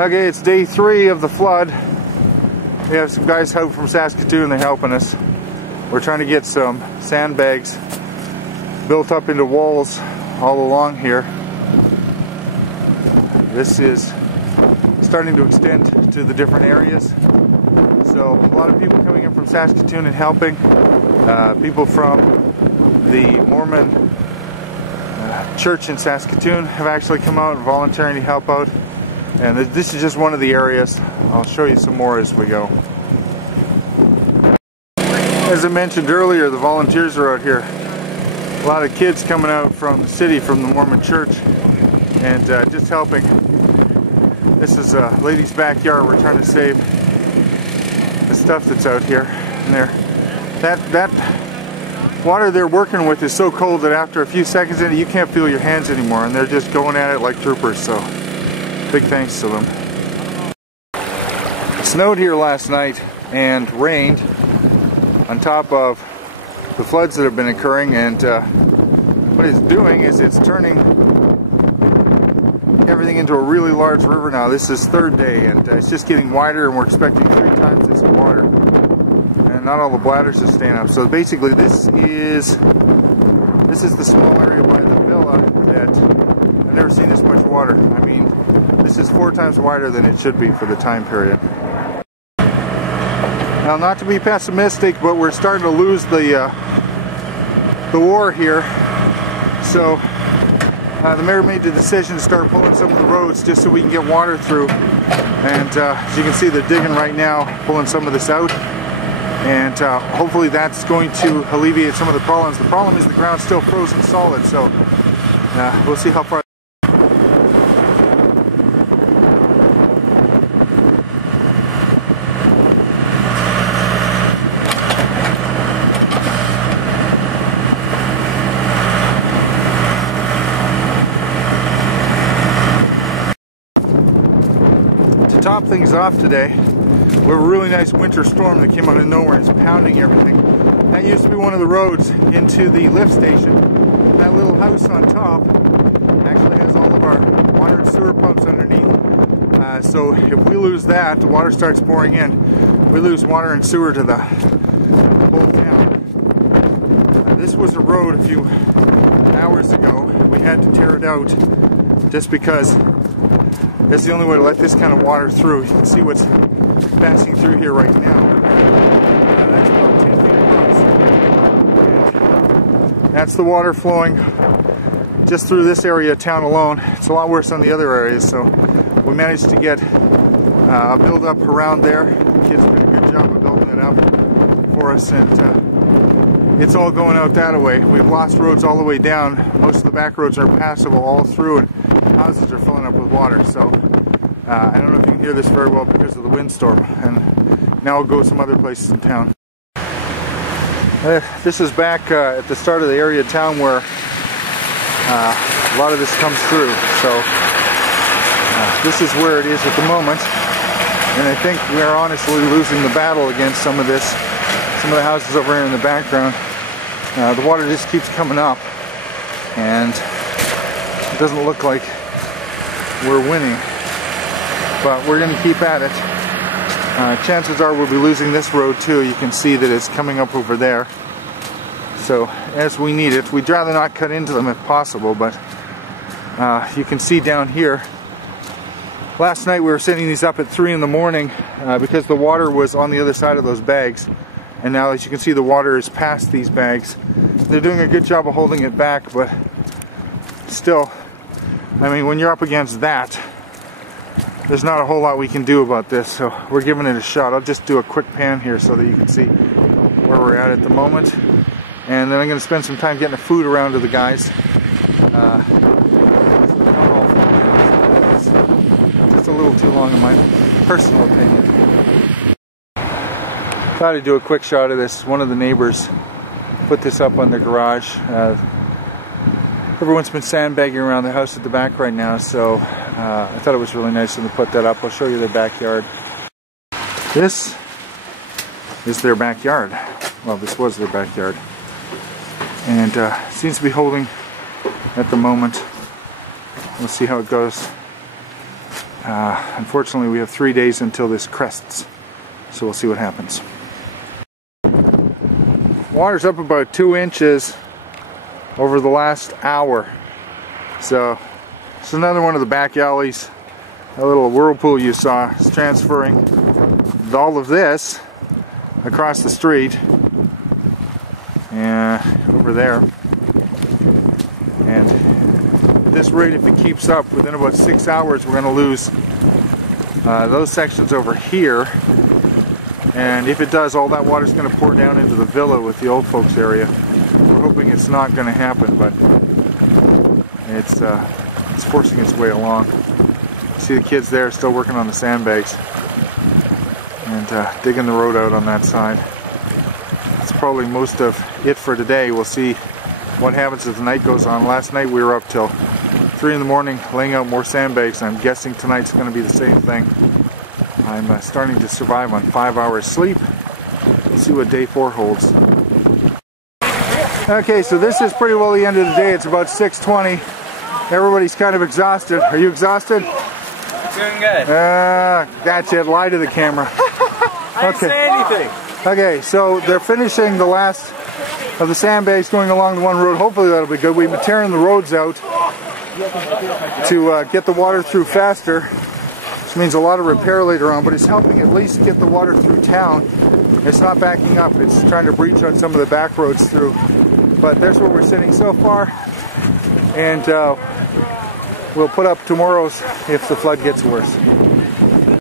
Okay, it's day 3 of the flood. We have some guys out from Saskatoon, they're helping us. We're trying to get some sandbags built up into walls all along here. This is starting to extend to the different areas. So a lot of people coming in from Saskatoon and helping. People from the Mormon church in Saskatoon have actually come out and volunteering to help out. And this is just one of the areas. I'll show you some more as we go. As I mentioned earlier, the volunteers are out here. A lot of kids coming out from the city, from the Mormon church, and just helping. This is a lady's backyard. We're trying to save the stuff that's out here. And that water they're working with is so cold that after a few seconds in it, you can't feel your hands anymore, and they're just going at it like troopers. So big thanks to them. It snowed here last night and rained on top of the floods that have been occurring, and what it's doing is it's turning everything into a really large river now. This is 3rd day, and it's just getting wider, and we're expecting 3 times this water. And not all the bladders are staying up. So basically this is the small area by the villa that I've never seen this much water. I mean, this is 4 times wider than it should be for the time period. Now, not to be pessimistic, but we're starting to lose the war here. So the mayor made the decision to start pulling some of the roads just so we can get water through. And as you can see, they're digging right now, pulling some of this out. And hopefully that's going to alleviate some of the problems. The problem is the ground's still frozen solid, so we'll see how far. To top things off today, we have a really nice winter storm that came out of nowhere and is pounding everything. That used to be one of the roads into the lift station. That little house on top actually has all of our water and sewer pumps underneath. So if we lose that, the water starts pouring in. We lose water and sewer to the whole town. This was a road a few hours ago. We had to tear it out just because that's the only way to let this kind of water through. You can see what's passing through here right now. That's about 10 feet across. That's the water flowing just through this area of town alone. It's a lot worse than the other areas, so we managed to get a build up around there. The kids did a good job of building it up for us, and it's all going out that way. We've lost roads all the way down. Most of the back roads are passable all through, and houses are filling up with water. So I don't know if you can hear this very well because of the windstorm, and now I'll go some other places in town. This is back at the start of the area of town where a lot of this comes through. So this is where it is at the moment, and I think we are honestly losing the battle against some of the houses over here in the background. The water just keeps coming up, and it doesn't look like we're winning. But we're going to keep at it. Chances are we'll be losing this road too. You can see that it's coming up over there. So as we need it, we'd rather not cut into them if possible, but you can see down here. Last night we were setting these up at 3 in the morning because the water was on the other side of those bags. And now, as you can see, the water is past these bags. They're doing a good job of holding it back, but still, I mean, when you're up against that, there's not a whole lot we can do about this, so we're giving it a shot. I'll just do a quick pan here so that you can see where we're at the moment. And then I'm going to spend some time getting the food around to the guys. Just a little too long in my personal opinion. Thought I'd do a quick shot of this. One of the neighbors put this up on their garage. Everyone's been sandbagging around the house at the back right now, so I thought it was really nice of them to put that up. I'll show you their backyard. This is their backyard. Well, this was their backyard. And seems to be holding at the moment. We'll see how it goes. Unfortunately, we have 3 days until this crests, so we'll see what happens. Water's up about 2 inches over the last hour. So it's another one of the back alleys. A little whirlpool you saw is transferring all of this across the street and over there. And at this rate, if it keeps up, within about 6 hours we're going to lose those sections over here. And if it does, all that water is going to pour down into the villa with the old folks area. We're hoping it's not going to happen, but it's forcing its way along. See the kids there still working on the sandbags and digging the road out on that side. That's probably most of it for today. We'll see what happens as the night goes on. Last night we were up till 3 in the morning laying out more sandbags. I'm guessing tonight's going to be the same thing. I'm starting to survive on 5 hours sleep. We'll see what day 4 holds. Okay, so this is pretty well the end of the day. It's about 6:20. Everybody's kind of exhausted. Are you exhausted? Doing good. That's it. Lie to the camera. I didn't say anything. Okay, so they're finishing the last of the sandbags going along the one road. Hopefully that'll be good. We've been tearing the roads out to get the water through faster. Which means a lot of repair later on, but it's helping at least get the water through town. It's not backing up. It's trying to breach on some of the back roads through. But there's where we're sitting so far. And we'll put up tomorrow's if the flood gets worse.